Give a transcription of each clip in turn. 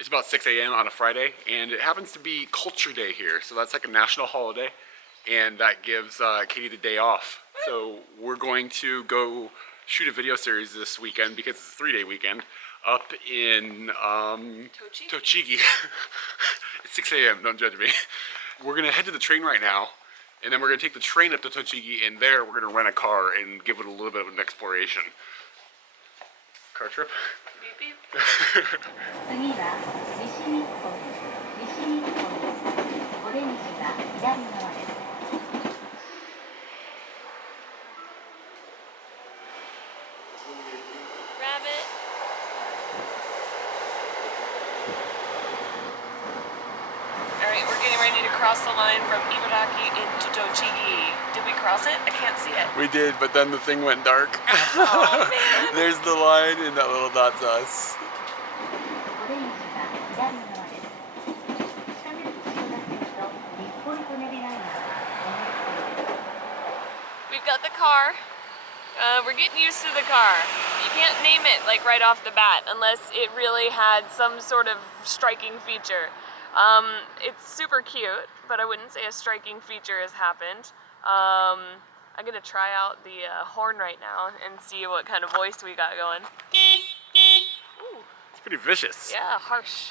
It's about 6 a.m. on a Friday, and it happens to be Culture Day here, so that's like a national holiday, and that gives Katie the day off. So we're going to go shoot a video series this weekend, because it's a 3-day weekend, up in Tochigi. It's 6 a.m., don't judge me. We're gonna head to the train right now, and then we're gonna take the train up to Tochigi, and there we're gonna rent a car and give it a little bit of an exploration. Car trip? Beep beep. Rabbit. Alright, we're getting ready to cross the line from Ibaraki into Tochigi. Did we cross it? I can't see it. We did, but then the thing went dark. Oh man. There's the line, and that little dot's us. We've got the car. We're getting used to the car. You can't name it like right off the bat unless it really had some sort of striking feature. It's super cute, but I wouldn't say a striking feature has happened. I'm gonna try out the horn right now and see what kind of voice we got going. Ooh. It's pretty vicious. Yeah, harsh.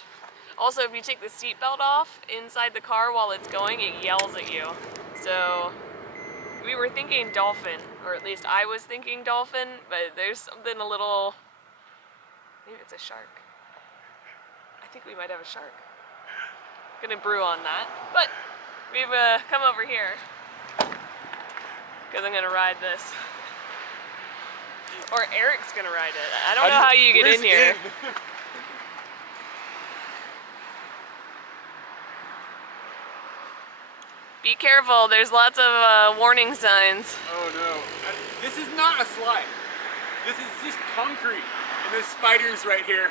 Also, if you take the seatbelt off inside the car while it's going, it yells at you. So, we were thinking dolphin, or at least I was thinking dolphin, but there's something a little... Maybe it's a shark. I think we might have a shark. Gonna brew on that. But, we've come over here, because I'm gonna ride this. Or Eric's gonna ride it. I don't know how you get in here. Be careful, there's lots of warning signs. Oh no. This is not a slide. This is just concrete. And there's spiders right here.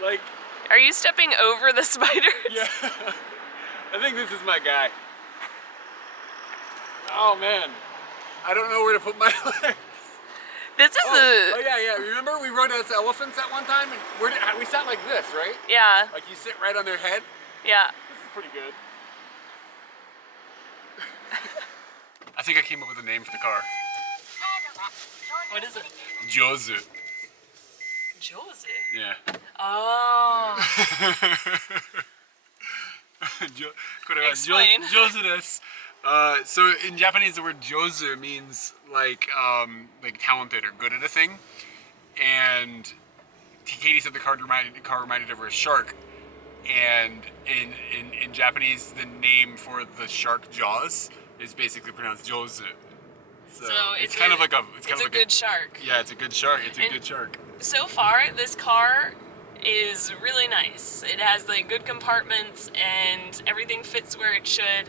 Like... Are you stepping over the spiders? Yeah. I think this is my guy. Oh man. I don't know where to put my legs. This is Oh yeah. Remember we rode as elephants at one time? And we sat like this, right? Yeah. Like you sit right on their head? Yeah. This is pretty good. I think I came up with a name for the car. What is it? Jozu. Josie? Yeah. Oh. Explain. Jozu desu. So in Japanese, the word jozu means like talented or good at a thing. And Katie said the car reminded her of a shark. And in Japanese, the name for the shark jaws is basically pronounced jozu. So it's kind of like a good shark. Yeah, it's a good shark. It's a good shark. So far, this car is really nice. It has like good compartments and everything fits where it should.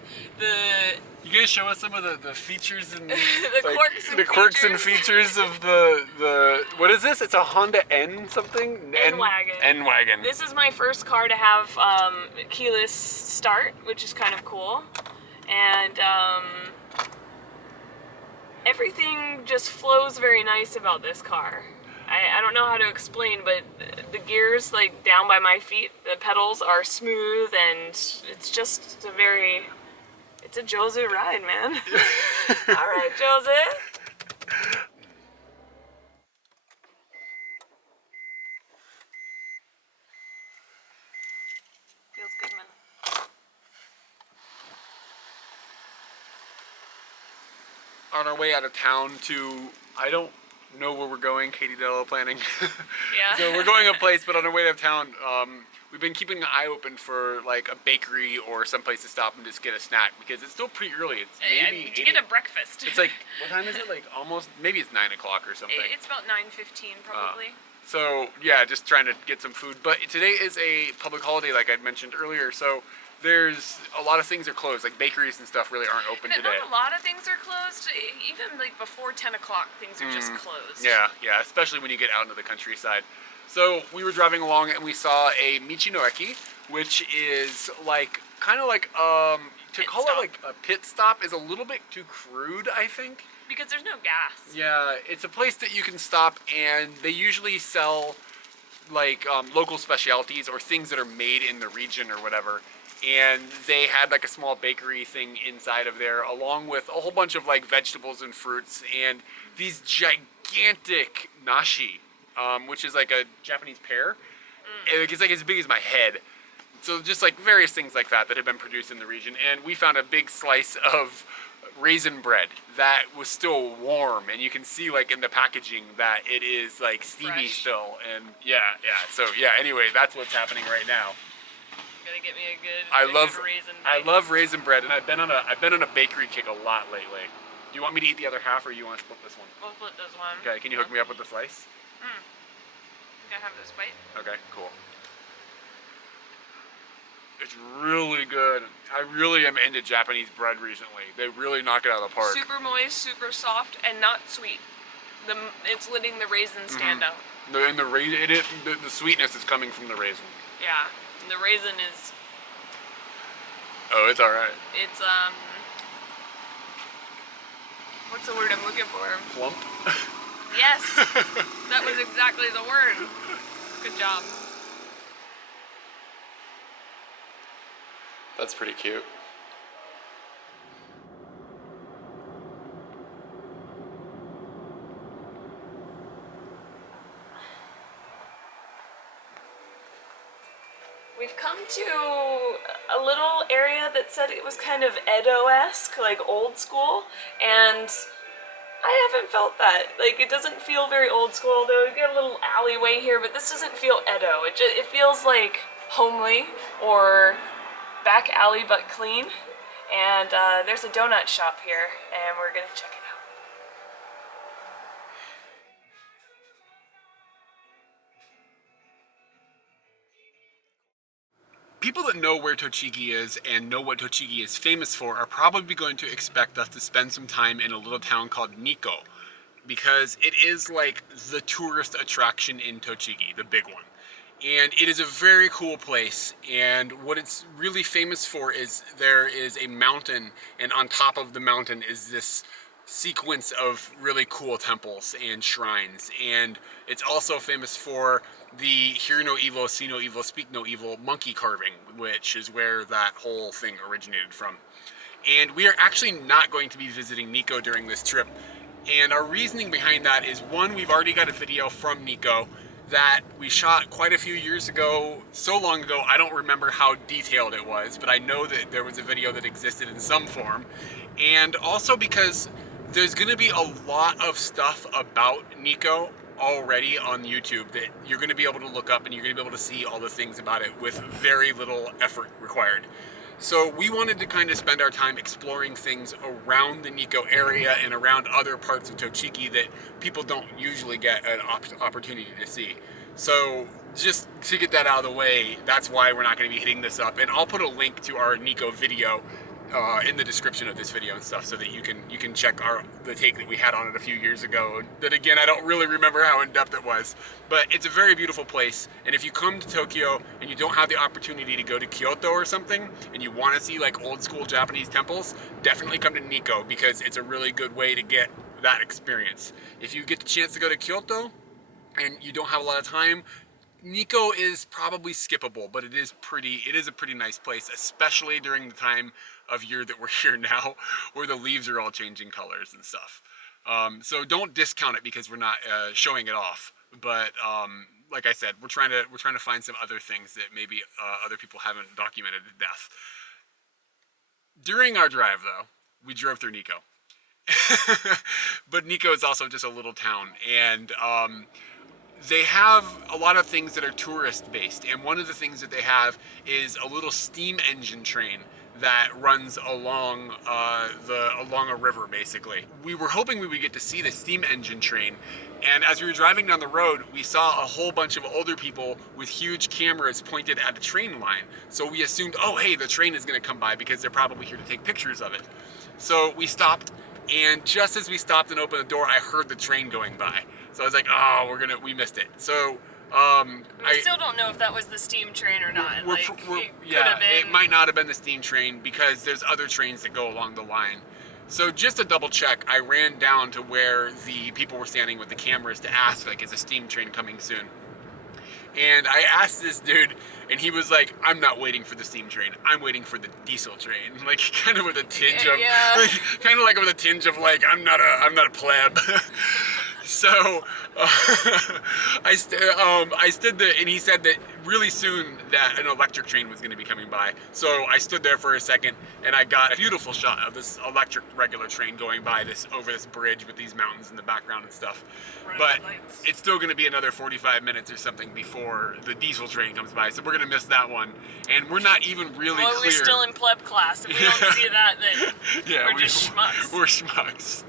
You guys show us some of the features and the quirks and features of the what is this? It's a Honda N something? N-Wagon. N-Wagon. This is my first car to have keyless start, which is kind of cool. And everything just flows very nice about this car. I don't know how to explain, but the gears like down by my feet, the pedals are smooth, and it's just it's a Jozu ride, man. All right, Jozu. Feels good, man. On our way out of town to, I don't know where we're going, Katie did a little planning. Yeah. So we're going a place, but on our way out of town, we've been keeping an eye open for like a bakery or someplace to stop and just get a snack, because it's still pretty early. It's maybe to get a breakfast. It's like, what time is it? Like almost, maybe it's 9 o'clock or something. It's about 9:15 probably. So yeah, just trying to get some food. But today is a public holiday, like I'd mentioned earlier, so there's a lot of things are closed, like bakeries and stuff really aren't open today. Not a lot of things are closed. Even like before 10 o'clock, things are just closed. Yeah, especially when you get out into the countryside. So we were driving along and we saw a Michinoeki, which is like, kind of like, to call it like a pit stop is a little bit too crude, I think. Because there's no gas. Yeah, it's a place that you can stop, and they usually sell like local specialties or things that are made in the region or whatever. And they had like a small bakery thing inside of there, along with a whole bunch of like vegetables and fruits and these gigantic nashi, which is like a Japanese pear. It's like as big as my head. So just like various things like that that have been produced in the region. And we found a big slice of raisin bread that was still warm, and you can see like in the packaging that it is like steamy Fresh. still. And yeah. So yeah, anyway, that's what's happening right now. Gotta get me a good, I love raisin. I love raisin bread, and I've been on a bakery kick a lot lately. Do you want me to eat the other half, or you want to split this one? We'll split this one. Okay, can you hook me up with the slice? Can I have this bite? Okay, cool. It's really good. I really am into Japanese bread recently. They really knock it out of the park. Super moist, super soft, and not sweet. It's letting the raisin stand out. The sweetness is coming from the raisin. Yeah, and the raisin is. Oh, it's all right. It's what's the word I'm looking for? Plump. Yes, that was exactly the word. Good job. That's pretty cute. We've come to a little area that said it was kind of Edo-esque, like old school, and I haven't felt that. Like, it doesn't feel very old school, though. We got a little alleyway here, but this doesn't feel Edo. It feels like homely or back alley but clean. And there's a donut shop here, and we're gonna check it out. People that know where Tochigi is and know what Tochigi is famous for are probably going to expect us to spend some time in a little town called Nikko, because it is like the tourist attraction in Tochigi, the big one. And it is a very cool place, and what it's really famous for is there is a mountain, and on top of the mountain is this sequence of really cool temples and shrines. And it's also famous for the hear no evil, see no evil, speak no evil monkey carving, which is where that whole thing originated from. And we are actually not going to be visiting Nikko during this trip, and our reasoning behind that is, one, we've already got a video from Nikko that we shot quite a few years ago, so long ago I don't remember how detailed it was, but I know that there was a video that existed in some form. And also because there's going to be a lot of stuff about Nikko already on YouTube that you're going to be able to look up, and you're going to be able to see all the things about it with very little effort required. So we wanted to kind of spend our time exploring things around the Nikko area and around other parts of Tochigi that people don't usually get an opportunity to see. So just to get that out of the way, that's why we're not going to be hitting this up. And I'll put a link to our Nikko video in the description of this video and stuff, so that you can check the take that we had on it a few years ago. That, again, I don't really remember how in depth it was, but it's a very beautiful place. And if you come to Tokyo and you don't have the opportunity to go to Kyoto or something, and you want to see like old school Japanese temples, definitely come to Nikko, because it's a really good way to get that experience. If you get the chance to go to Kyoto and you don't have a lot of time, Nikko is probably skippable, but it is a pretty nice place, especially during the time of year that we're here now, where the leaves are all changing colors and stuff. So don't discount it because we're not showing it off. But like I said, we're trying to find some other things that maybe other people haven't documented to death. During our drive, though, we drove through Nikko. But Nikko is also just a little town, and they have a lot of things that are tourist based, and one of the things that they have is a little steam engine train that runs along along a river, basically. We were hoping we would get to see the steam engine train, and as we were driving down the road, we saw a whole bunch of older people with huge cameras pointed at the train line. So we assumed, oh hey, the train is going to come by because they're probably here to take pictures of it. So we stopped, and just as we stopped and opened the door, I heard the train going by. So I was like, oh, we missed it. So I still don't know if that was the steam train or not. It might not have been the steam train, because there's other trains that go along the line. So just to double check, I ran down to where the people were standing with the cameras to ask, like, is a steam train coming soon? And I asked this dude, and he was like, "I'm not waiting for the steam train. I'm waiting for the diesel train." Like, kind of with a tinge of, like, kind of like with a tinge of like, I'm not a pleb. So I stood there, and he said that really soon that an electric train was going to be coming by. So I stood there for a second, and I got a beautiful shot of this electric regular train going by over this bridge with these mountains in the background and stuff. But it's still going to be another 45 minutes or something before the diesel train comes by, so we're going to miss that one. And we're not even really clear. We're still in pleb class. If we don't see that, then we're just schmucks. We're schmucks.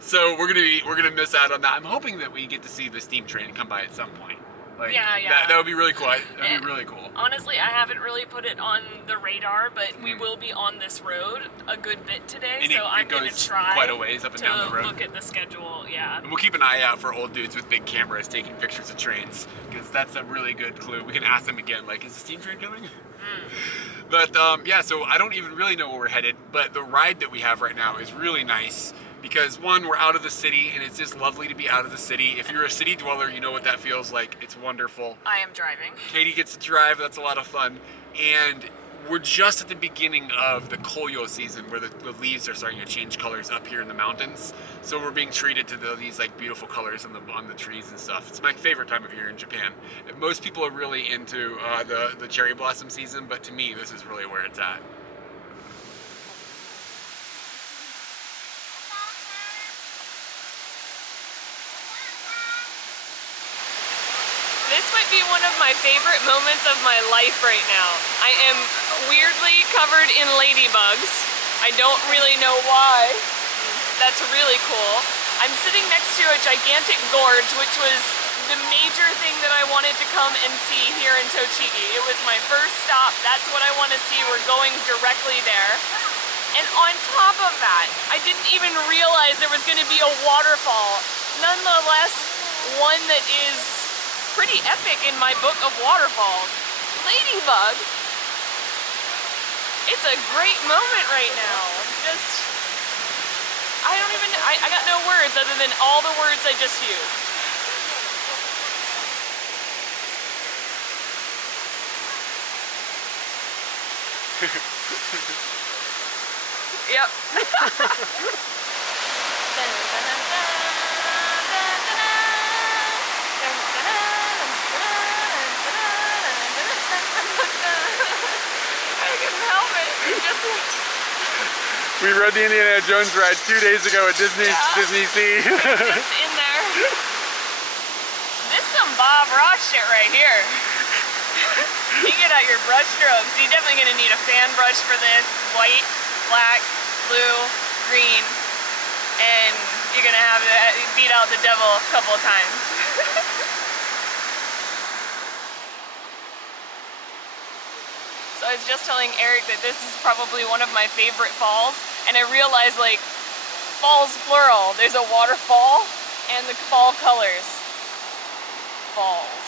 So we're gonna miss out on that. I'm hoping that we get to see the steam train come by at some point. Like, yeah. That would be really cool. That'd be really cool. Honestly, I haven't really put it on the radar, but we will be on this road a good bit today, and so I'm going to try quite a ways up and down the road. Look at the schedule, And we'll keep an eye out for old dudes with big cameras taking pictures of trains, because that's a really good clue. We can ask them again, like, is the steam train coming? But yeah, so I don't even really know where we're headed, but the ride that we have right now is really nice. Because one, we're out of the city, and it's just lovely to be out of the city. If you're a city dweller, you know what that feels like. It's wonderful. I am driving. Katie gets to drive, that's a lot of fun. And we're just at the beginning of the koyo season, where the leaves are starting to change colors up here in the mountains. So we're being treated to these like beautiful colors on the trees and stuff. It's my favorite time of year in Japan. Most people are really into the cherry blossom season, but to me, this is really where it's at. This might be one of my favorite moments of my life right now. I am weirdly covered in ladybugs. I don't really know why. That's really cool. I'm sitting next to a gigantic gorge, which was the major thing that I wanted to come and see here in Tochigi. It was my first stop. That's what I want to see. We're going directly there. And on top of that, I didn't even realize there was going to be a waterfall. Nonetheless, one that is pretty epic in my book of waterfalls. Ladybug. It's a great moment right now. I got no words other than all the words I just used. Yep. We rode the Indiana Jones ride 2 days ago at Disney Sea. Just in there. This is some Bob Ross shit right here. You get out your brush strokes. You're definitely gonna need a fan brush for this. White, black, blue, green, and you're gonna have to beat out the devil a couple of times. So I was just telling Eric that this is probably one of my favorite falls, and I realized, like, falls plural. There's a waterfall and the fall colors. Falls.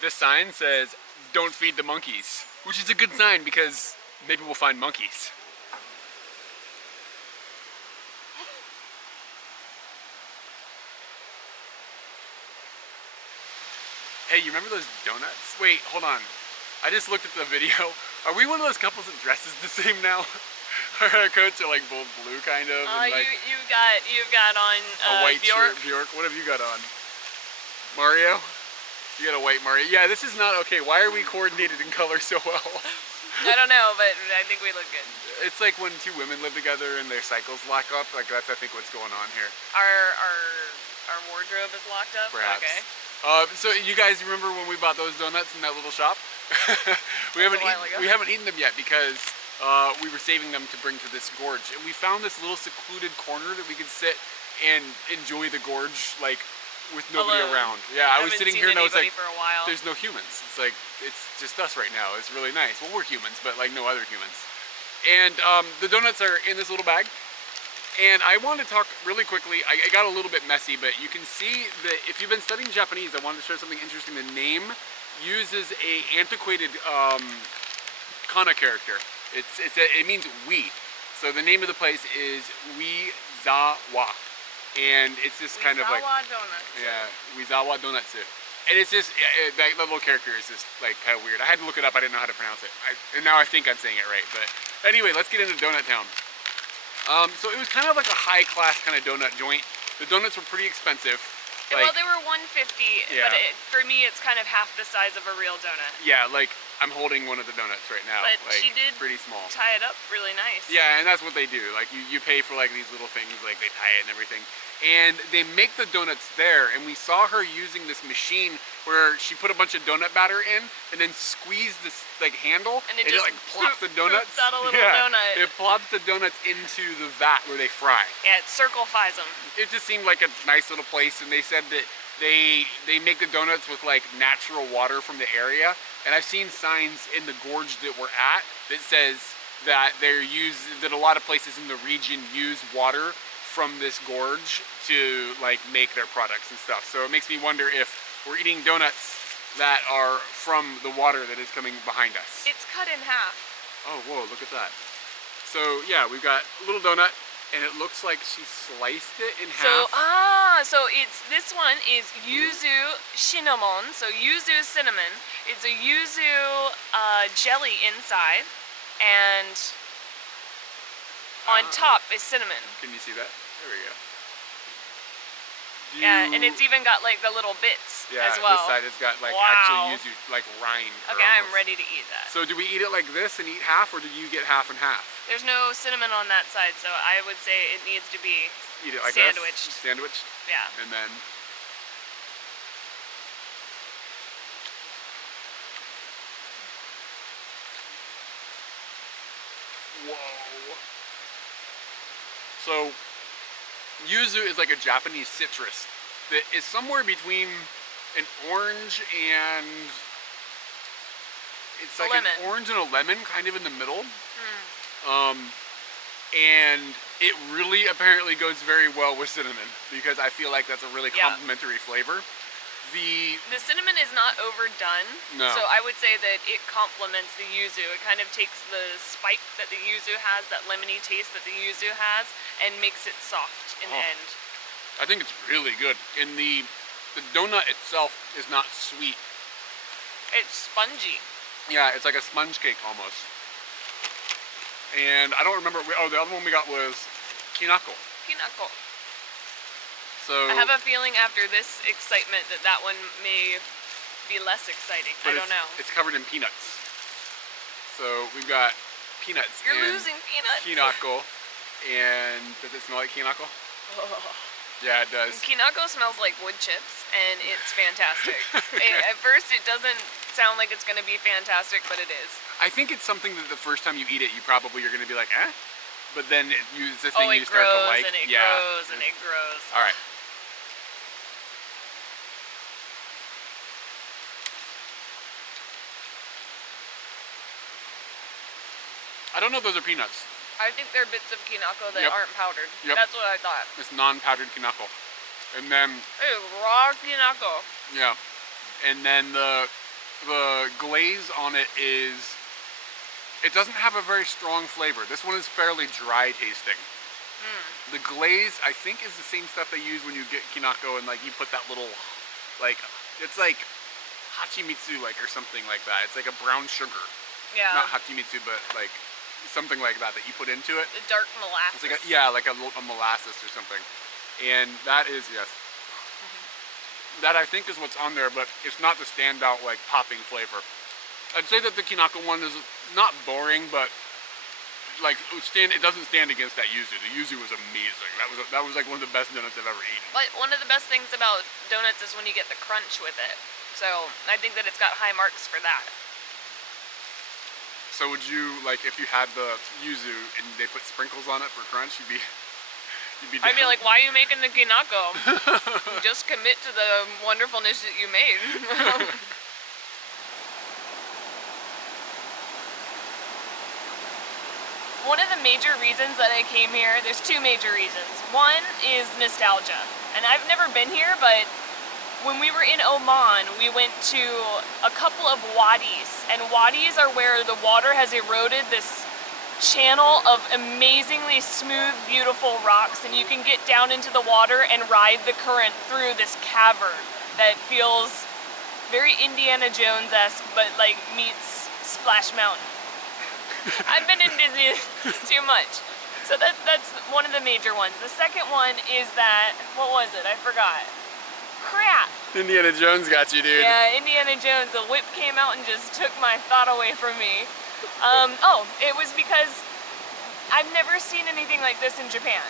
This sign says, "Don't feed the monkeys," which is a good sign because maybe we'll find monkeys. Hey, you remember those donuts? Wait, hold on. I just looked at the video. Are we one of those couples that dresses the same now? Our coats are like both blue, kind of. And like you've got on a white Bjork. shirt. Bjork. What have you got on? Mario? You got a white Mario. Yeah, this is not okay. Why are we coordinated in color so well? I don't know, but I think we look good. It's like when two women live together and their cycles lock up. Like that's I think what's going on here. Our wardrobe is locked up. Perhaps. Okay. So you guys remember when we bought those donuts in that little shop? we haven't eaten them yet because we were saving them to bring to this gorge, and we found this little secluded corner that we could sit and enjoy the gorge like with nobody Alone. around. Yeah, I was Haven't sitting seen here and I was anybody like, for a while. there's no humans. It's like, it's just us right now. It's really nice. Well, we're humans, but like no other humans. And the donuts are in this little bag. And I wanted to talk really quickly. I got a little bit messy, but you can see that if you've been studying Japanese, I wanted to show something interesting. The name uses a antiquated kana character. It means we. So the name of the place is Wizawa. And it's this kind of like, Donuts. yeah, Wizawa Donatsu. And it's just, that little character is just like kind of weird. I had to look it up, I didn't know how to pronounce it. And now I think I'm saying it right. But anyway, let's get into Donut Town. So it was kind of like a high class kind of donut joint. The donuts were pretty expensive. Well, they were $1.50, Yeah. but for me it's kind of half the size of a real donut. Yeah, like I'm holding one of the donuts right now. But like, she did pretty small. tie it up really nice. Yeah, and that's what they do. Like you pay for like these little things, like they tie it and everything. And they make the donuts there, and we saw her using this machine where she put a bunch of donut batter in and then squeezed this like handle, and it just like plops the donuts. out a little donut. It plops the donuts into the vat where they fry. Yeah, it circle-fies them. It just seemed like a nice little place, and they said that they make the donuts with like natural water from the area. And I've seen signs in the gorge that we're at that says that that a lot of places in the region use water from this gorge to like make their products and stuff. So it makes me wonder if we're eating donuts that are from the water that is coming behind us. It's cut in half. Oh, whoa, look at that. So yeah, we've got a little donut, and it looks like she sliced it in half. So this one is yuzu cinnamon. So yuzu cinnamon. It's a yuzu jelly inside, and on top is cinnamon. Can you see that? There we go. Yeah, and it's even got like the little bits as well. This side has got like Wow. actually yuzu, like rind. Okay, I'm ready to eat that. So do we eat it like this and eat half, or do you get half and half? There's no cinnamon on that side, so I would say it needs to be Eat it like sandwiched. this? Sandwiched? Yeah. And then... Whoa. So, yuzu is like a Japanese citrus that is somewhere between an orange and... It's like an orange and a lemon, kind of in the middle. And it really apparently goes very well with cinnamon, because I feel like that's a really complementary flavor. The cinnamon is not overdone, No. so I would say that it complements the yuzu. It kind of takes the spike that the yuzu has, that lemony taste that the yuzu has, and makes it soft in the end. I think it's really good. And the donut itself is not sweet. It's spongy. Yeah, it's like a sponge cake almost. And I don't remember, the other one we got was kinako. Kinako. So I have a feeling after this excitement that one may be less exciting. I don't know. It's covered in peanuts. So we've got peanuts. You're and losing peanuts. Kinako. And does it smell like kinako? Oh. Yeah, it does. Kinako smells like wood chips, and it's fantastic. At first, it doesn't sound like it's going to be fantastic, but it is. I think it's something that the first time you eat it, you're going to be like, eh? But then it's the thing it you start to grows like. and it grows and it grows. All right. I don't know if those are peanuts. I think they're bits of kinako that aren't powdered. Yep. That's what I thought. It's non-powdered kinako. And then... It is raw kinako. Yeah. And then the glaze on it is... It doesn't have a very strong flavor. This one is fairly dry tasting. The glaze, I think, is the same stuff they use when you get kinako, and like you put that little, like, it's like hachimitsu, like, or something like that. It's like a brown sugar. Yeah. Not hachimitsu, but like something like that you put into it. The dark molasses. It's like like a molasses or something. And that is, yes. That I think is what's on there, but it's not the standout, like, popping flavor. I'd say that the kinako one is not boring, but like it doesn't stand against that yuzu. The yuzu was amazing. That was like one of the best donuts I've ever eaten. But one of the best things about donuts is when you get the crunch with it. So I think that it's got high marks for that. So would you, like, if you had the yuzu and they put sprinkles on it for crunch, I'd be like, why are you making the kinako? Just commit to the wonderfulness that you made. One of the major reasons that I came here, there's two major reasons. One is nostalgia. And I've never been here, but when we were in Oman, we went to a couple of wadis. And wadis are where the water has eroded this channel of amazingly smooth, beautiful rocks, and you can get down into the water and ride the current through this cavern that feels very Indiana Jones-esque, but like meets Splash Mountain. I've been in Disney too much. So that's one of the major ones. The second one is that, what was it? I forgot. Crap. Indiana Jones got you, dude. Yeah, Indiana Jones. The whip came out and just took my thought away from me. It was because I've never seen anything like this in Japan.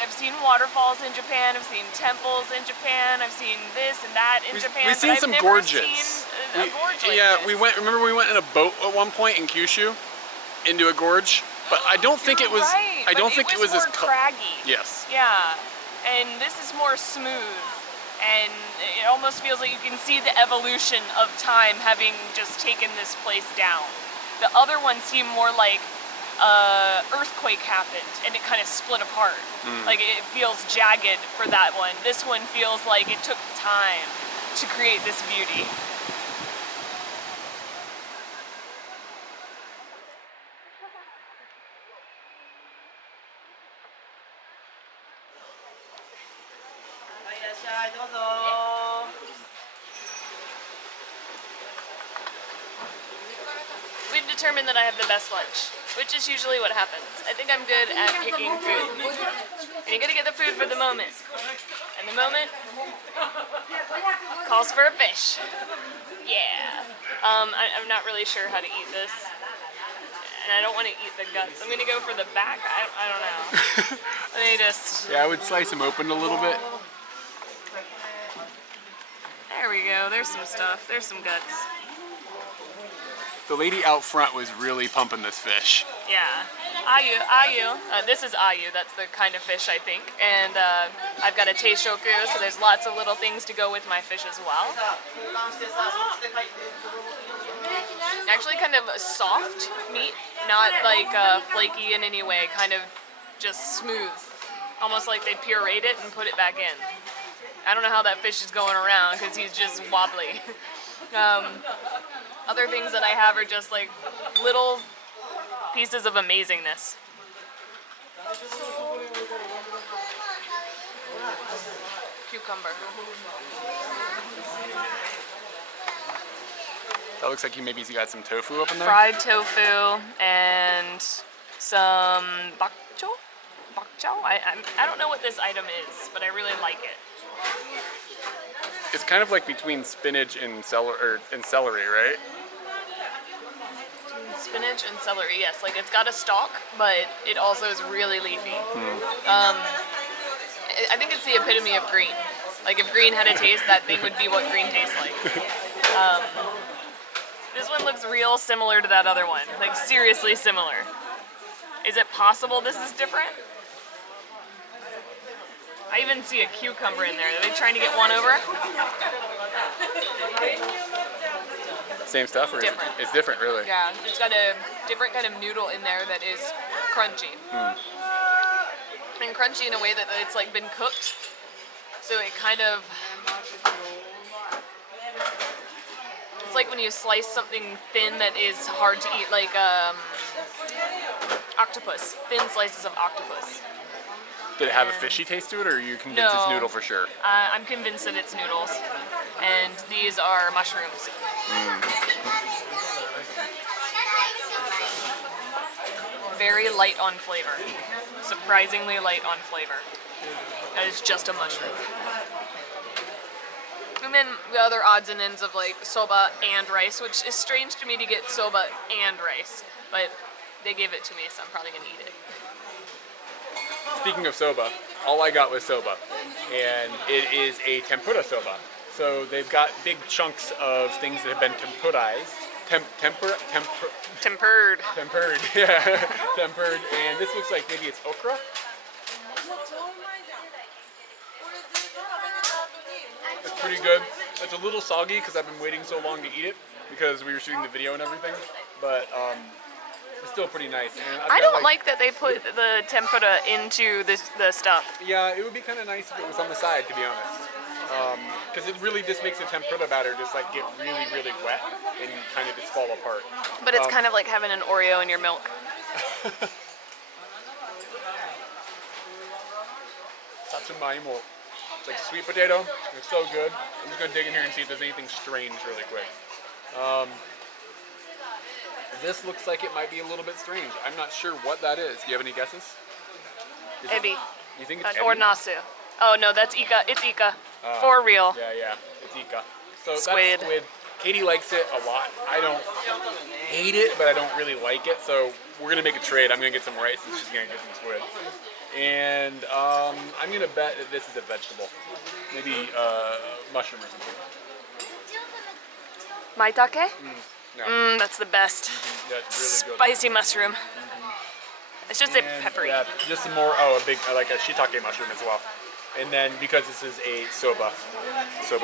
I've seen waterfalls in Japan, I've seen temples in Japan, I've seen this and that in Japan. We've seen some gorges. A gorge like Yeah, this. remember we went in a boat at one point in Kyushu into a gorge, but I don't think it was. Right, I don't think it was more as craggy. Yes. Yeah, and this is more smooth, and it almost feels like you can see the evolution of time having just taken this place down. The other ones seem more like earthquake happened and it kind of split apart. Like it feels jagged for that one. This one feels like it took time to create this beauty. We've determined that I have the best lunch, which is usually what happens. I think I'm good at picking food. And you gotta get the food for the moment. And the moment calls for a fish. Yeah. I'm not really sure how to eat this. And I don't want to eat the guts. I'm gonna go for the back. I don't know. Let me just... Yeah, I would slice them open a little bit. There we go. There's some stuff. There's some guts. The lady out front was really pumping this fish. Yeah. Ayu. This is ayu. That's the kind of fish, I think. And I've got a teishoku, so there's lots of little things to go with my fish as well. Actually kind of a soft meat, not like flaky in any way, kind of just smooth. Almost like they pureed it and put it back in. I don't know how that fish is going around because he's just wobbly. Other things that I have are just like little pieces of amazingness. Cucumber. That looks like you maybe got some tofu up in there. Fried tofu and some bakcho? I don't know what this item is, but I really like it. It's kind of like between spinach and celery, right? Spinach and celery, yes. Like it's got a stalk, but it also is really leafy. I think it's the epitome of green. Like if green had a taste, that thing would be what green tastes like. This one looks real similar to that other one. Like seriously similar. Is it possible this is different? I even see a cucumber in there. Are they trying to get one over? Same stuff, or Different. It's different, really. Yeah, it's got a different kind of noodle in there that is crunchy. And crunchy in a way that it's like been cooked. So it kind of... It's like when you slice something thin that is hard to eat, like octopus. Thin slices of octopus. Did it have a fishy taste to it, or are you convinced it's noodle for sure? I'm convinced that it's noodles. And these are mushrooms. Very light on flavor. Surprisingly light on flavor. That is just a mushroom. And then the other odds and ends of like soba and rice, which is strange to me to get soba and rice. But they gave it to me, so I'm probably going to eat it. Speaking of soba, all I got was soba, and it is a tempura soba. So they've got big chunks of things that have been tempurized. Tempered, yeah, tempered. And this looks like maybe it's okra. pretty good. It's a little soggy because I've been waiting so long to eat it because we were shooting the video and everything. But it's still pretty nice. And I don't like that they put the tempura into the stuff. Yeah, it would be kind of nice if it was on the side, to be honest. Because it really just makes the tempura batter just like get really, really wet and kind of just fall apart. But it's kind of like having an Oreo in your milk. Satsumaimo. It's like sweet potato. It's so good. I'm just gonna dig in here and see if there's anything strange really quick. This looks like it might be a little bit strange. I'm not sure what that is. Do you have any guesses? Ebi. You think it's Or ebi? nasu. Oh no, that's Ika. It's Ika. For real. Yeah, it's Ika. So Squid. that's squid. Katie likes it a lot. I don't hate it, but I don't really like it. So we're gonna make a trade. I'm gonna get some rice and she's gonna get some squid. And I'm gonna bet that this is a vegetable. Maybe mushroom or something. Maitake? No. That's the best. That's really good. Spicy mushroom. It's just a And, peppery. yeah, just some more. Oh, like a shiitake mushroom as well. And then because this is a soba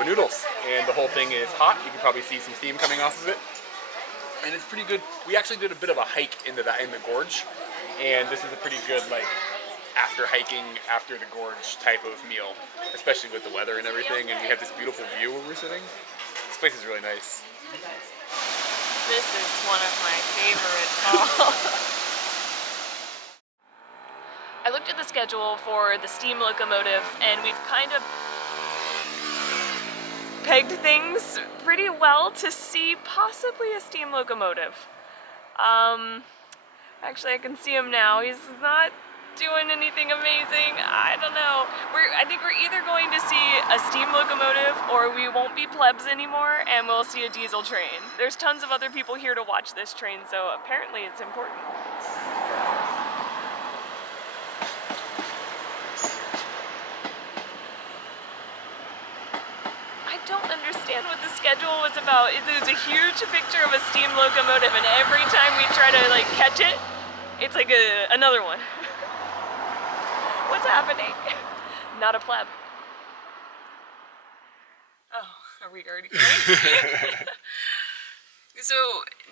noodles, and the whole thing is hot, you can probably see some steam coming off of it. And it's pretty good. We actually did a bit of a hike in the gorge, and this is a pretty good like after hiking, after the gorge type of meal, especially with the weather and everything. And we have this beautiful view where we're sitting. This place is really nice. This is one of my favorite calls. I looked at the schedule for the steam locomotive, and we've kind of pegged things pretty well to see possibly a steam locomotive. Actually, I can see him now. He's not doing anything amazing. I don't know. I think we're either going to see a steam locomotive or we won't be plebs anymore and we'll see a diesel train. There's tons of other people here to watch this train, so apparently it's important. I don't understand what the schedule was about. There's a huge picture of a steam locomotive, and every time we try to like catch it, it's like another one. What's happening? Not a pleb. Oh, are we already going? So,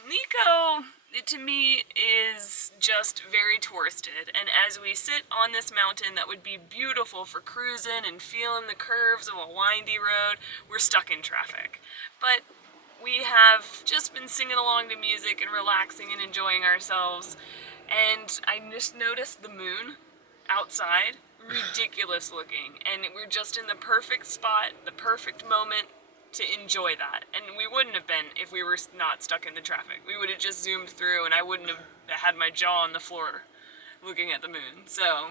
Nikko, to me, is just very touristed, and as we sit on this mountain that would be beautiful for cruising and feeling the curves of a windy road, we're stuck in traffic. But we have just been singing along to music and relaxing and enjoying ourselves, and I just noticed the moon outside, ridiculous looking, and we're just in the perfect spot, the perfect moment to enjoy that. And we wouldn't have been if we were not stuck in the traffic. We would have just zoomed through and I wouldn't have had my jaw on the floor looking at the moon. So,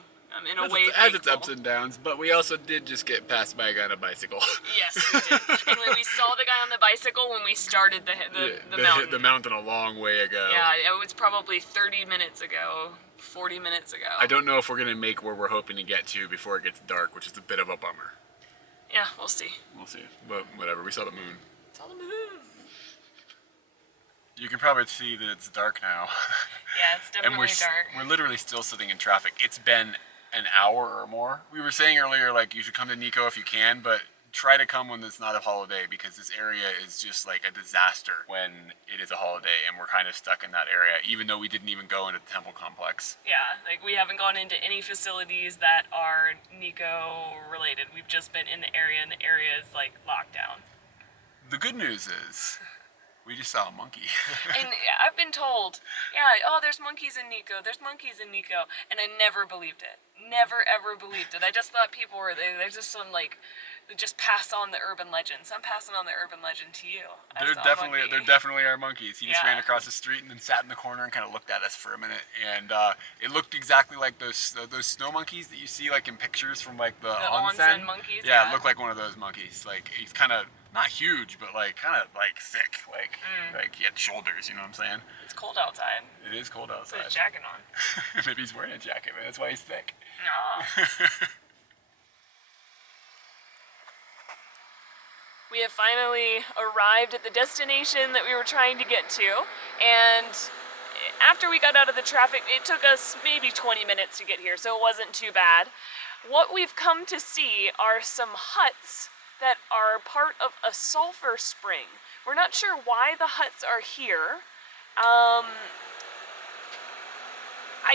in a way, As its ups and downs, but we also did just get passed by a guy on a bicycle. Yes, we did. And when we saw the guy on the bicycle when we started the mountain. The mountain a long way ago. Yeah, it was probably 30 minutes ago, 40 minutes ago. I don't know if we're going to make where we're hoping to get to before it gets dark, which is a bit of a bummer. Yeah, we'll see. We'll see. But whatever, we saw the moon. Saw the moon. You can probably see that it's dark now. Yeah, it's definitely dark. We're literally still sitting in traffic. It's been an hour or more. We were saying earlier, like, you should come to Nikko if you can, but try to come when it's not a holiday, because this area is just like a disaster when it is a holiday, and we're kind of stuck in that area, even though we didn't even go into the temple complex. Yeah, like we haven't gone into any facilities that are Nikko related. We've just been in the area, and the area is like locked down. The good news is, we just saw a monkey. And I've been told, yeah, oh, there's monkeys in Nikko, there's monkeys in Nikko, and I never believed it. Never ever believed it. I just thought people were, there's just some like, they just pass on the urban legend. So I'm passing on the urban legend to you. There definitely are monkeys. He just Yeah. ran across the street and then sat in the corner and kind of looked at us for a minute. And it looked exactly like those snow monkeys that you see like in pictures from like the onsen monkeys. Yeah, it looked like one of those monkeys. Like he's kind of not huge, but like kind of like thick. Like he had shoulders. You know what I'm saying? It's cold outside. It is cold outside. Put a jacket on. Maybe he's wearing a jacket, man. That's why he's thick. Aw. We have finally arrived at the destination that we were trying to get to, and after we got out of the traffic, it took us maybe 20 minutes to get here, so it wasn't too bad. What we've come to see are some huts that are part of a sulfur spring. We're not sure why the huts are here.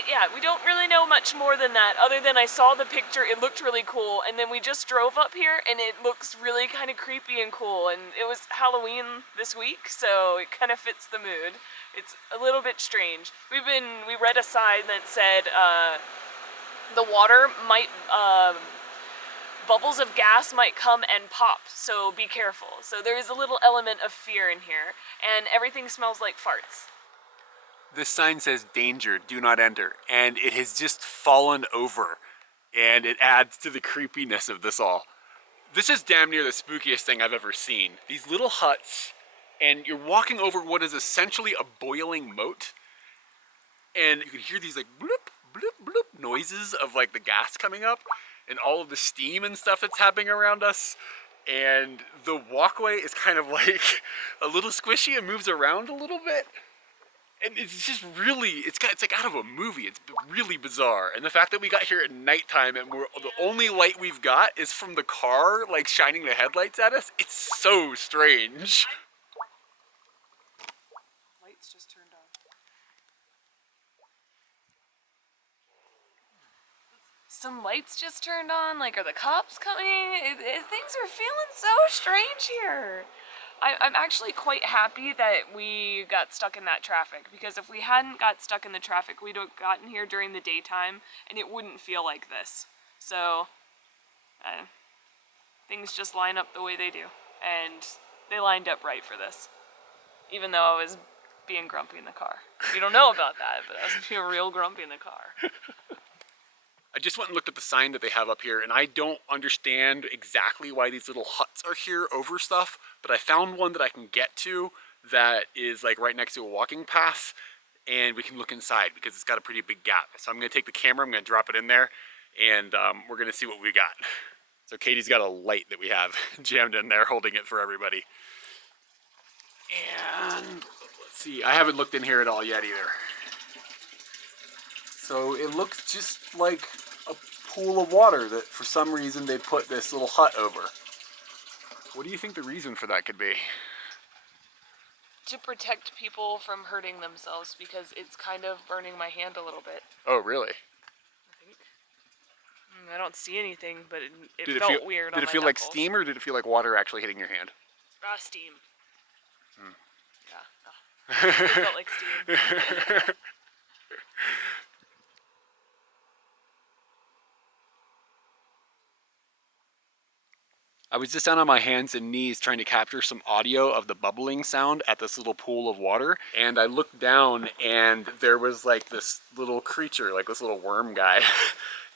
Yeah, we don't really know much more than that, other than I saw the picture, it looked really cool, and then we just drove up here, and it looks really kind of creepy and cool, and it was Halloween this week, so it kind of fits the mood. It's a little bit strange. We read a sign that said, the water might, bubbles of gas might come and pop, so be careful. So there is a little element of fear in here, and everything smells like farts. This sign says danger, do not enter, and it has just fallen over, and it adds to the creepiness of this all. This is damn near the spookiest thing I've ever seen. These little huts, and you're walking over what is essentially a boiling moat, and you can hear these like bloop, bloop, bloop noises of like the gas coming up, and all of the steam and stuff that's happening around us. And the walkway is kind of like a little squishy and moves around a little bit. And it's just really, it's like out of a movie. It's really bizarre. And the fact that we got here at nighttime and the only light we've got is from the car, like shining the headlights at us, it's so strange. Lights just turned on. Some lights just turned on, like are the cops coming? Things are feeling so strange here. I'm actually quite happy that we got stuck in that traffic, because if we hadn't got stuck in the traffic, we'd have gotten here during the daytime, and it wouldn't feel like this. So, things just line up the way they do, and they lined up right for this, even though I was being grumpy in the car. You don't know about that, but I was being real grumpy in the car. I just went and looked at the sign that they have up here, and I don't understand exactly why these little huts are here over stuff, but I found one that I can get to that is like right next to a walking path, and we can look inside because it's got a pretty big gap. So I'm gonna take the camera, I'm gonna drop it in there, and we're gonna see what we got. So Katie's got a light that we have jammed in there, holding it for everybody. And let's see, I haven't looked in here at all yet either. So it looks just like a pool of water that for some reason they put this little hut over. What do you think the reason for that could be? To protect people from hurting themselves, because it's kind of burning my hand a little bit. Oh, really? I think. I don't see anything, but it Did felt it feel weird. Did it feel like steam, or did it feel like water actually hitting your hand? Steam. Yeah. It felt like steam. I was just down on my hands and knees trying to capture some audio of the bubbling sound at this little pool of water, and I looked down and there was like this little creature, like this little worm guy,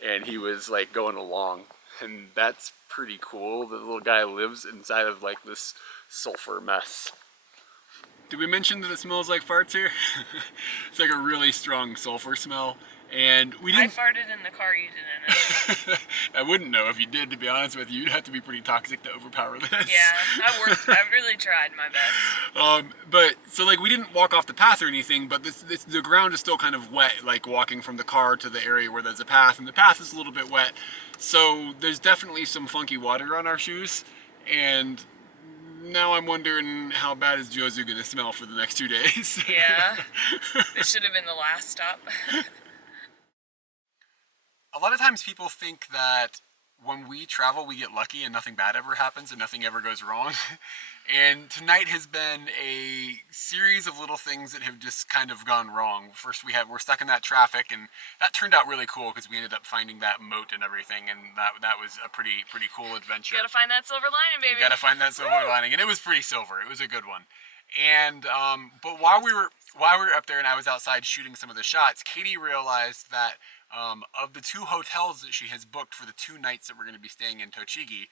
and he was like going along, and that's pretty cool. The little guy lives inside of like this sulfur mess. Did we mention that it smells like farts here? It's like a really strong sulfur smell. And we didn't. I farted in the car, you didn't. I wouldn't know if you did, to be honest with you. You'd have to be pretty toxic to overpower this. Yeah, I've really tried my best. But so like we didn't walk off the path or anything, but the ground is still kind of wet, like walking from the car to the area where there's a path, and the path is a little bit wet. So there's definitely some funky water on our shoes, and now I'm wondering how bad is Jozu gonna smell for the next 2 days. Yeah, this should have been the last stop. A lot of times people think that when we travel we get lucky and nothing bad ever happens and nothing ever goes wrong. And tonight has been a series of little things that have just kind of gone wrong. First we're stuck in that traffic, and that turned out really cool because we ended up finding that moat and everything, and that was a pretty cool adventure. You gotta find that silver lining, baby. You gotta find that silver lining, and it was pretty silver. It was a good one. And but while we were up there and I was outside shooting some of the shots, Katie realized that of the 2 hotels that she has booked for the 2 nights that we're going to be staying in Tochigi,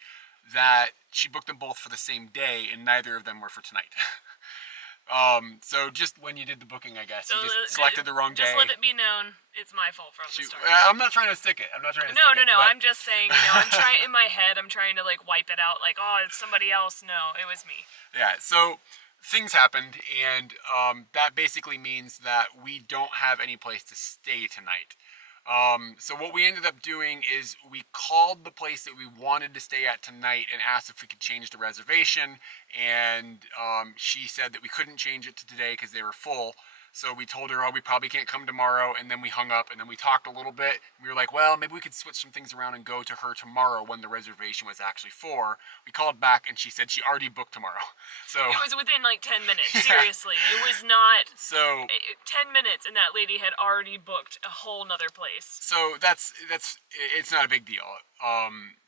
that she booked them both for the same day, and neither of them were for tonight. So just when you did the booking, I guess, you just selected the wrong day. Just let it be known, it's my fault from the start. I'm not trying to stick it. No. I'm just saying, I'm trying, in my head, I'm trying to like wipe it out, like, oh, it's somebody else. No, it was me. Yeah, so things happened, and that basically means that we don't have any place to stay tonight. So what we ended up doing is we called the place that we wanted to stay at tonight and asked if we could change the reservation, and she said that we couldn't change it to today because they were full. So we told her, oh, we probably can't come tomorrow, and then we hung up, and then we talked a little bit. We were like, well, maybe we could switch some things around and go to her tomorrow when the reservation was actually for. We called back, and she said she already booked tomorrow. So It was within like 10 minutes, Yeah. seriously. It was not so 10 minutes and that lady had already booked a whole nother place. So it's not a big deal,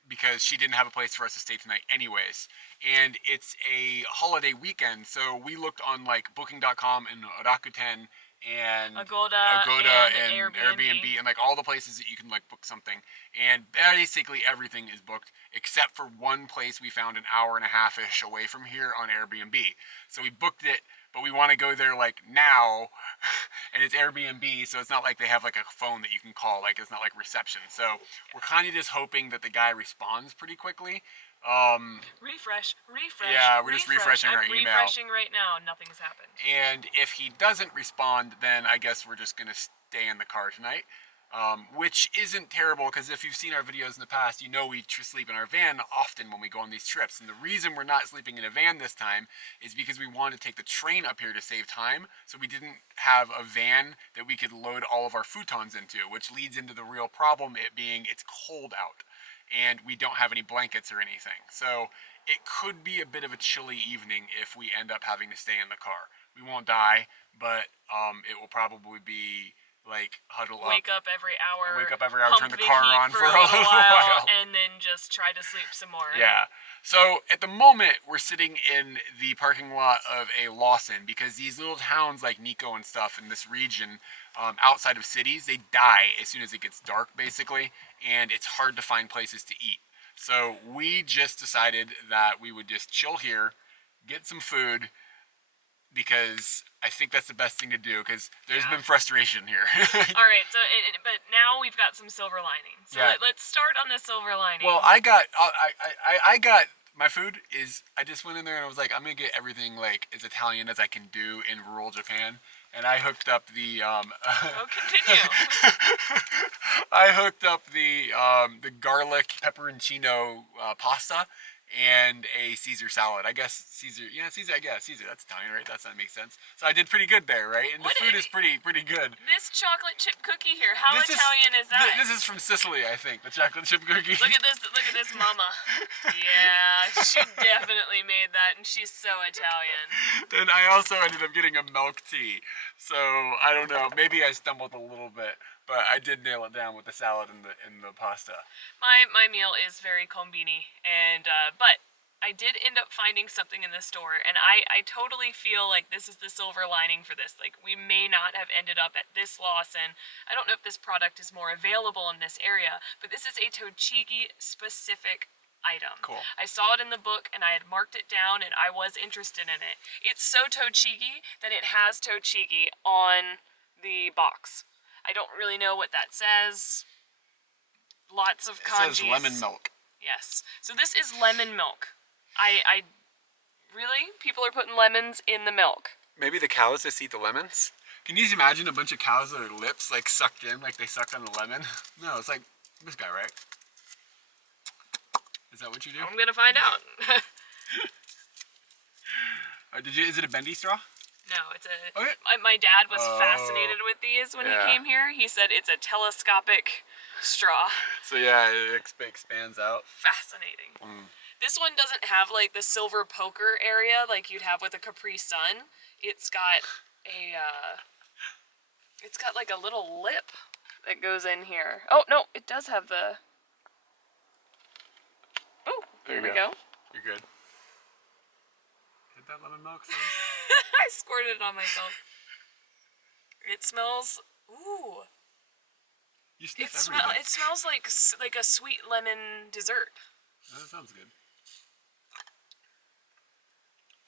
because she didn't have a place for us to stay tonight anyways, and it's a holiday weekend. So we looked on like Booking.com and Rakuten and Agoda and Airbnb. and like all the places that you can like book something, and basically everything is booked except for one place we found an hour and a half-ish away from here on Airbnb. So we booked it, but we want to go there like now, and it's Airbnb, so it's not like they have like a phone that you can call, like it's not like reception. So we're kind of just hoping that the guy responds pretty quickly. Refresh. Yeah, we're just refreshing our I'm email. refreshing right now. Nothing's happened. And if he doesn't respond, then I guess we're just gonna stay in the car tonight. Which isn't terrible, because if you've seen our videos in the past, you know we sleep in our van often when we go on these trips. And the reason we're not sleeping in a van this time is because we wanted to take the train up here to save time. So we didn't have a van that we could load all of our futons into, which leads into the real problem, it being it's cold out. And we don't have any blankets or anything. So it could be a bit of a chilly evening if we end up having to stay in the car. We won't die, but it will probably be like huddle up. Wake up every hour, turn the car on for for a a little little while, while. and then just try to sleep some more. Yeah. So at the moment, we're sitting in the parking lot of a Lawson, because these little towns like Nico and stuff in this region, outside of cities, they die as soon as it gets dark, basically, and it's hard to find places to eat. So we just decided that we would just chill here, get some food, because I think that's the best thing to do, because there's been frustration here. All right, so but now we've got some silver lining. So Yeah. let's start on the silver lining. Well, I got my food is, I just went in there and I was like, I'm gonna get everything like as Italian as I can do in rural Japan, and I hooked up the Oh, continue. I hooked up the garlic pepperoncino pasta and a Caesar salad. I guess Caesar, Caesar, that's Italian, right? That makes sense. So I did pretty good there, right? And the food is pretty good. This chocolate chip cookie here, how Italian is that? This is from Sicily, I think, the chocolate chip cookie. Look at this mama. Yeah, she definitely made that, and she's so Italian. And I also ended up getting a milk tea. So I don't know, maybe I stumbled a little bit, but I did nail it down with the salad and the pasta. My meal is very combini, and but I did end up finding something in the store, and I totally feel like this is the silver lining for this. Like, we may not have ended up at this Lawson. I don't know if this product is more available in this area, but this is a Tochigi specific item. Cool. I saw it in the book and I had marked it down and I was interested in it. It's so Tochigi that it has Tochigi on the box. I don't really know what that says. Lots of kanjis. It says lemon milk. Yes. So this is lemon milk. I really? People are putting lemons in the milk. Maybe the cows just eat the lemons? Can you just imagine a bunch of cows with their lips like sucked in, like they sucked on a lemon? No, it's like this guy, right? Is that what you do? I'm gonna find out. Is it a bendy straw? No, it's a... Okay. My dad was fascinated with these when he Yeah. came here. He said it's a telescopic straw. So yeah, it expands out. Fascinating. This one doesn't have like the silver poker area like you'd have with a Capri Sun. It's got a it's got like a little lip that goes in here. Oh no, it does have the... Oh, here we go. You're good. Hit that lemon milk, son. I squirted it on myself. It smells... Ooh. You sniff It everything. smells like a sweet lemon dessert. That sounds good.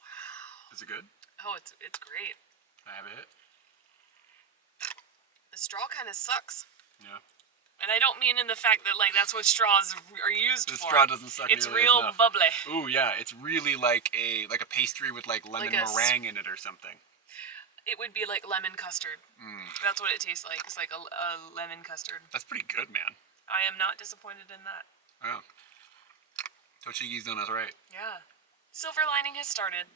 Wow. Is it good? Oh, it's great. Can I have a hit? The straw kind of sucks. Yeah. And I don't mean in the fact that like that's what straws are used The for. straw doesn't suck It's nearly real enough. bubbly. Ooh, yeah, it's really like a pastry with like lemon Like a meringue in it or something. It would be like lemon custard. That's what it tastes like. It's like a lemon custard. That's pretty good, man. I am not disappointed in that. Oh. Tochigi's done us right. Yeah. Silver lining has started.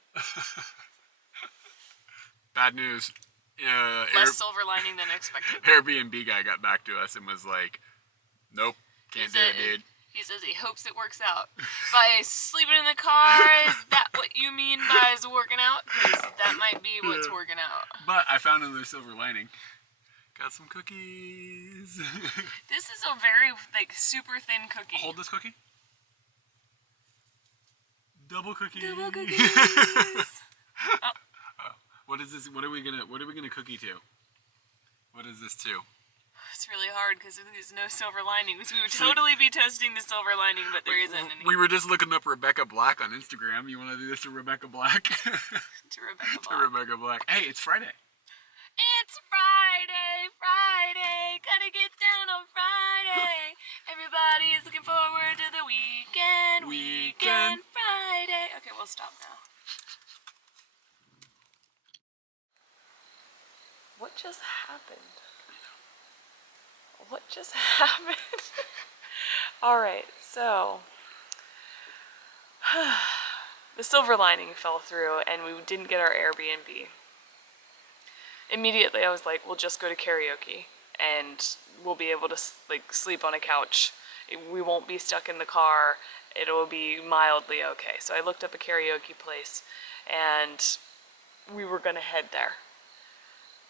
Bad news. Less silver lining than expected. Airbnb guy got back to us and was like, nope, can't do it, dude. He says he hopes it works out. By sleeping in the car, is that what you mean by is working out? Because that might be what's working out. But I found another silver lining. Got some cookies. This is a very, like, super thin cookie. Hold this cookie. Double cookie. Double cookies. What is this? What are we gonna cookie to? What is this to? It's really hard because there's no silver linings. We would totally be toasting the silver lining, but there isn't any. We were just looking up Rebecca Black on Instagram. You want to do this to Rebecca Black? To Rebecca Black. To Rebecca Black. Hey, it's Friday. It's Friday, Friday, gotta get down on Friday. Everybody is looking forward to the weekend, weekend Friday. Okay, we'll stop now. What just happened? What just happened? Alright, so the silver lining fell through and we didn't get our Airbnb. Immediately I was like, we'll just go to karaoke and we'll be able to like sleep on a couch. We won't be stuck in the car. It'll be mildly okay. So I looked up a karaoke place and we were gonna head there.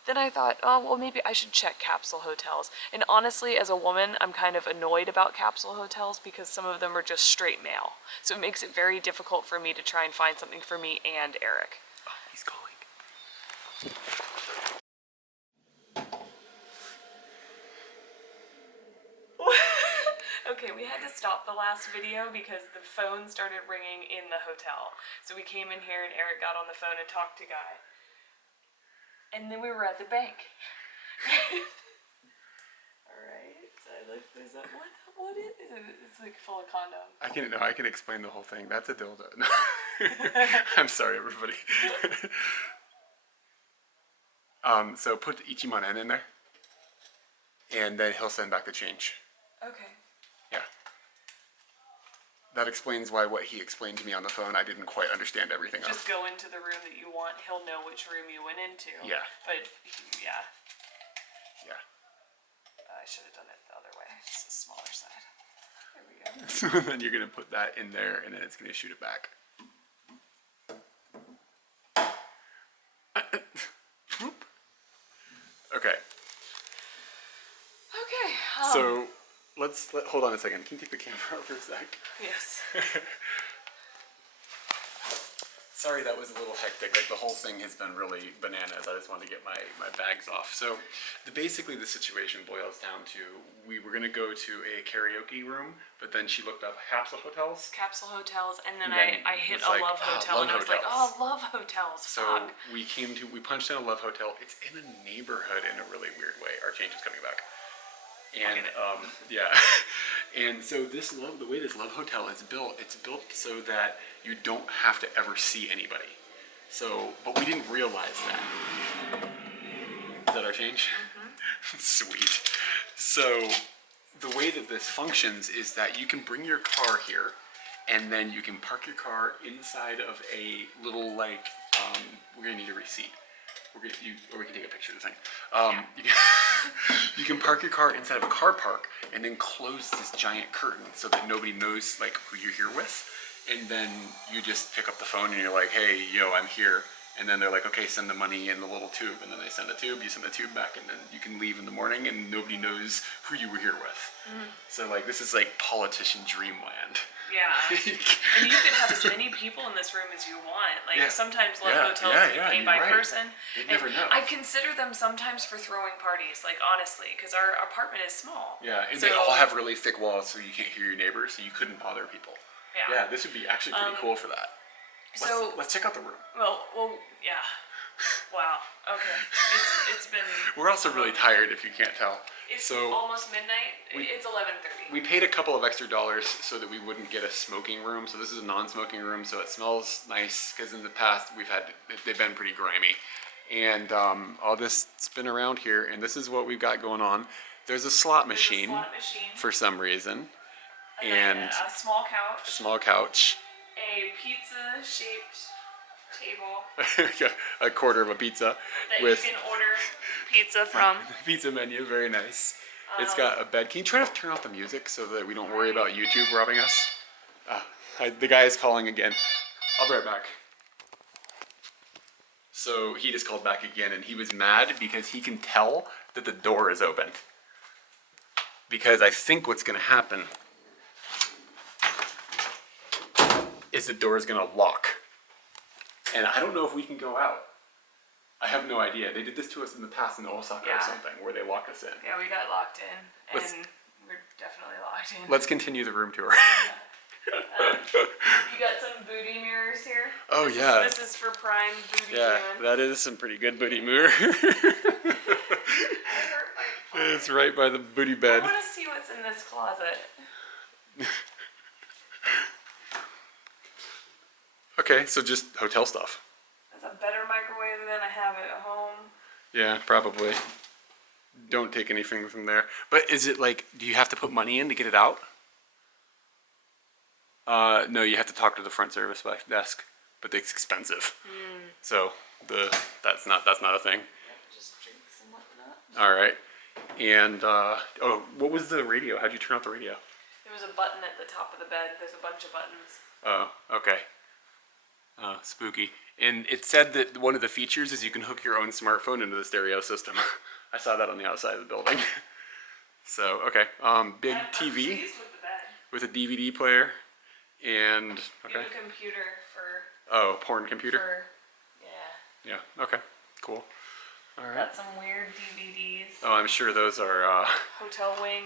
Then I thought, oh, well, maybe I should check Capsule Hotels. And honestly, as a woman, I'm kind of annoyed about Capsule Hotels because some of them are just straight mail. So it makes it very difficult for me to try and find something for me and Eric. Oh, he's calling. Okay, we had to stop the last video because the phone started ringing in the hotel. So we came in here and Eric got on the phone and talked to Guy. And then we were at the bank. Alright, so I looked this up. What is it? It's like full of condoms. I can explain the whole thing. That's a dildo. No. I'm sorry, everybody. So put Ichiman N in there. And then he'll send back the change. Okay. Yeah. That explains why what he explained to me on the phone, I didn't quite understand everything of. Just go into the room that you want. He'll know which room you went into. Yeah. But, yeah. Yeah. I should have done it the other way. It's the smaller side. There we go. So then you're going to put that in there, and then it's going to shoot it back. Okay. Okay. So hold on a second. Can you take the camera out for a sec? Yes. Sorry, that was a little hectic. Like, the whole thing has been really bananas. I just wanted to get my bags off. So basically the situation boils down to, we were going to go to a karaoke room, but then she looked up Capsule Hotels. Capsule Hotels, and then And then I hit it's a like, Love oh, Hotel, Love and I was like, Hotels. oh, Love Hotels, So fuck. we punched in a Love Hotel. It's in a neighborhood in a really weird way. Our change is coming back. And yeah, and so the way this Love Hotel is built, it's built so that you don't have to ever see anybody. So, but we didn't realize that. Is that our change? Mm-hmm. Sweet. So, the way that this functions is that you can bring your car here, and then you can park your car inside of a little, like, we're gonna need a receipt. Or we can take a picture of the thing. You can park your car inside of a car park and then close this giant curtain so that nobody knows like who you're here with. And then you just pick up the phone and you're like, hey, I'm here. And then they're like, okay, send the money in the little tube. And then they send the tube, you send the tube back, and then you can leave in the morning and nobody knows who you were here with. Mm. So like, this is like politician dreamland. Yeah. And you could have as many people in this room as you want. Like sometimes Love Hotels you pay by person. You never know. I consider them sometimes for throwing parties, like honestly, because our apartment is small. Yeah, and they all have really thick walls so you can't hear your neighbors, so you couldn't bother people. Yeah. Yeah, this would be actually pretty cool for that. Let's check out the room. Well, yeah. Wow. Okay. It's been. We're also really tired, if you can't tell. It's almost midnight. It's 11:30. We paid a couple of extra dollars so that we wouldn't get a smoking room. So this is a non-smoking room, so it smells nice. Because in the past they've been pretty grimy, And I'll just spin around here, and this is what we've got going on. There's a slot machine, for some reason, and a small couch. a small couch. A pizza-shaped table. A quarter of a pizza That with you can order pizza from. pizza menu, very nice. It's got a bed. Can you try to turn off the music so that we don't worry about YouTube robbing us? The guy is calling again. I'll be right back. So he just called back again, and he was mad because he can tell that the door is open. Because I think what's going to happen is the door is going to lock. And I don't know if we can go out. I have no idea. They did this to us in the past in Osaka or something, where they locked us in. Yeah, we got locked in, and we're definitely locked in. Let's continue the room tour. You got some booty mirrors here. Oh, This is for prime booty Yeah, viewing. that is some pretty good booty mirror. I hurt my foot. It's right by the booty I bed. want to see what's in this closet. Okay, so just hotel stuff. That's a better microwave than I have at home. Yeah, probably. Don't take anything from there. But is it like, do you have to put money in to get it out? No, you have to talk to the front service desk, but it's expensive. So that's not a thing. Just drink some whatnot. All right. And oh, what was the radio? How'd you turn off the radio? There was a button at the top of the bed. There's a bunch of buttons. Oh, okay. Spooky. And it said that one of the features is you can hook your own smartphone into the stereo system. I saw that on the outside of the building. So, okay. Big I'm TV pleased with the bed. with a DVD player and, You okay. have a computer for, Oh, porn computer? yeah. Yeah, okay. Cool. All right. Got some weird DVDs. Oh, I'm sure those are, Hotel wing.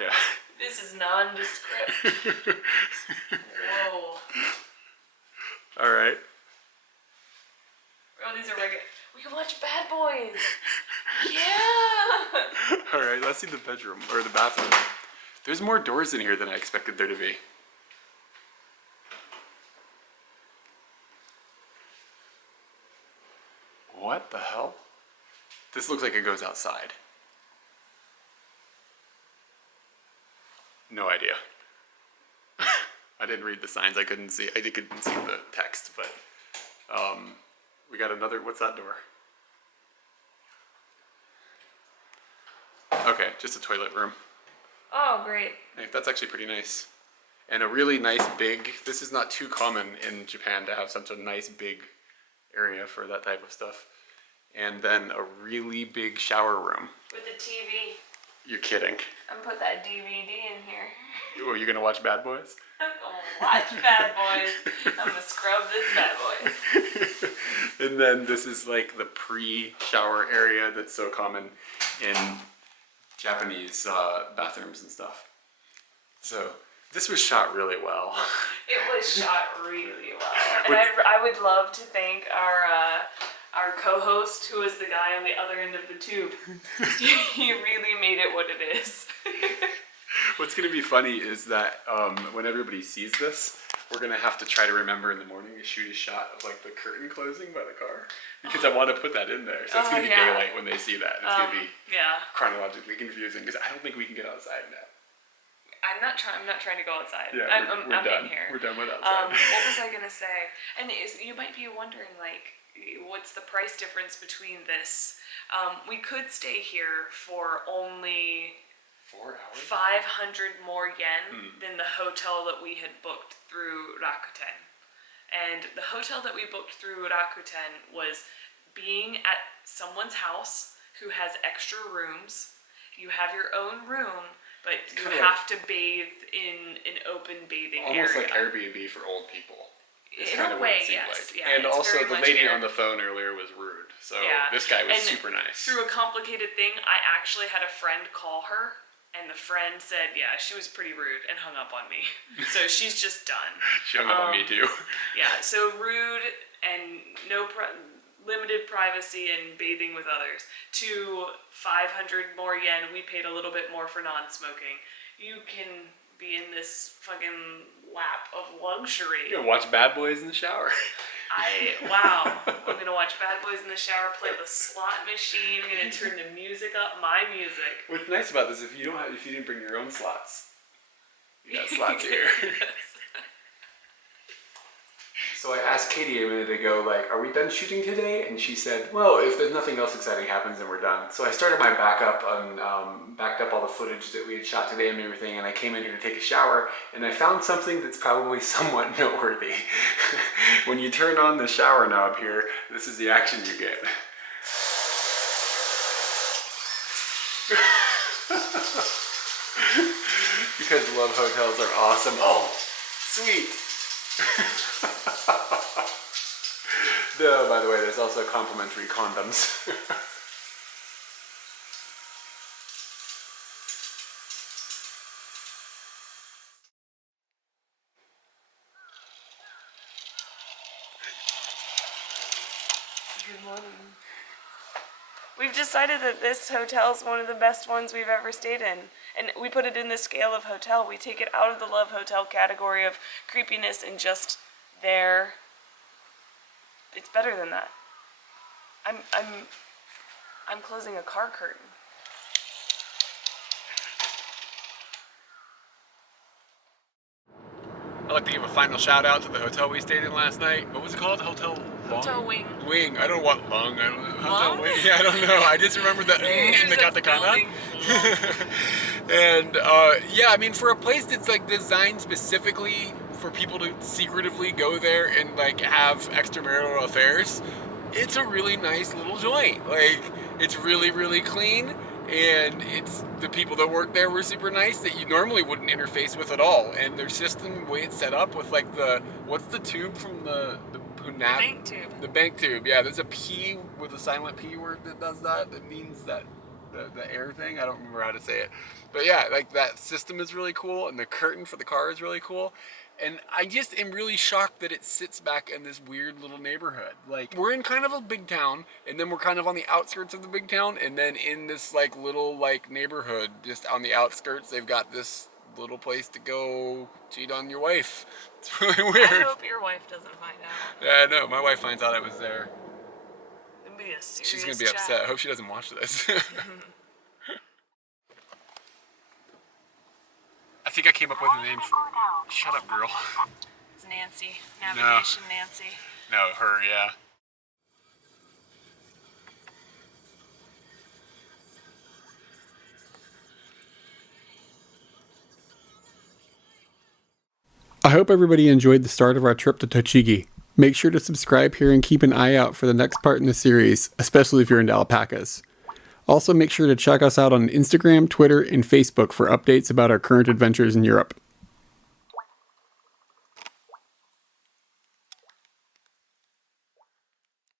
yeah. This is nondescript. Whoa. All right. Oh, these are regular. We can watch Bad Boys. Yeah. All right, let's see the bedroom or the bathroom. There's more doors in here than I expected there to be. What the hell? This looks like it goes outside. No idea. I didn't read the signs. I couldn't see the text, but we got another. What's that door? Okay, just a toilet room. Oh, great. Hey, that's actually pretty nice. And a really nice big, this is not too common in Japan to have such a nice big area for that type of stuff. And then a really big shower room. With the TV. You're kidding. I'm gonna put that DVD in here. Oh, you're gonna watch Bad Boys? I'm gonna watch Bad Boys. I'm gonna scrub this Bad Boy. And then this is like the pre-shower area that's so common in Japanese bathrooms and stuff. So this was shot really well. It was shot really well. And I would love to thank our co-host, who is the guy on the other end of the tube. He really made it what it is. What's going to be funny is that when everybody sees this, we're going to have to try to remember in the morning to shoot a shot of like the curtain closing by the car. Because I want to put that in there. So it's going to be daylight when they see that. It's going to be chronologically confusing because I don't think we can get outside now. I'm not trying to go outside. Yeah, I'm done. in here. We're done with outside. What was I going to say? And you might be wondering, like, what's the price difference between this? We could stay here for only 4 hours? 500 more yen than the hotel that we had booked through Rakuten. And the hotel that we booked through Rakuten was being at someone's house who has extra rooms. You have your own room, but you have to bathe in an open bathing Almost area. like Airbnb for old people. It's In kind a of way, what it seemed yes. like. Yeah, and it's also very the much lady Airbnb. on the phone earlier was rude. So Yeah. this guy was And super nice. Through a complicated thing, I actually had a friend call her, and the friend said, yeah, she was pretty rude and hung up on me. So she's just done. She hung up on me too. Yeah, so rude and limited privacy and bathing with others. To 500 more yen, we paid a little bit more for non-smoking. You can be in this fucking lap of luxury. You're gonna watch Bad Boys in the shower. Wow. I'm gonna watch Bad Boys in the shower, play the slot machine. I'm gonna turn the music up, my music. What's nice about this, if you didn't bring your own slots, you got slots here. So I asked Katie a minute ago, like, are we done shooting today? And she said, well, if there's nothing else exciting happens, then we're done. So I started my backup on, backed up all the footage that we had shot today and everything, and I came in here to take a shower, and I found something that's probably somewhat noteworthy. When you turn on the shower knob here, this is the action you get. Because love hotels are awesome. Oh, sweet. By the way, there's also complimentary condoms. Good morning. We've decided that this hotel is one of the best ones we've ever stayed in. And we put it in the scale of hotel. We take it out of the love hotel category of creepiness and just there. It's better than that. I'm closing a car curtain. I'd like to give a final shout out to the hotel we stayed in last night. What was it called? Hotel Wing. Wing. I don't know what lung. I don't know. Hotel Lung? Wing. Yeah, I don't know. I just remember the in the katakana. And yeah, I mean, for a place that's like designed specifically for people to secretively go there and like have extramarital affairs, it's a really nice little joint. Like, it's really, really clean. And it's the people that work there were super nice that you normally wouldn't interface with at all. And their system, the way it's set up with like what's the tube from the bank tube. The bank tube, yeah. There's a P with a silent P word that does that. That means that the air thing. I don't remember how to say it. But yeah, like that system is really cool, and the curtain for the car is really cool. And I just am really shocked that it sits back in this weird little neighborhood. Like, we're in kind of a big town, and then we're kind of on the outskirts of the big town, and then in this like little like neighborhood just on the outskirts, they've got this little place to go cheat on your wife. It's really weird. I hope your wife doesn't find out. Yeah, I know. My wife finds out I was there. It'd be a serious She's gonna be upset. I hope she doesn't watch this. I think I came up with a name. Shut up, girl. It's Nancy. Navigation No. Nancy. No, her, yeah. I hope everybody enjoyed the start of our trip to Tochigi. Make sure to subscribe here and keep an eye out for the next part in the series, especially if you're into alpacas. Also, make sure to check us out on Instagram, Twitter, and Facebook for updates about our current adventures in Europe.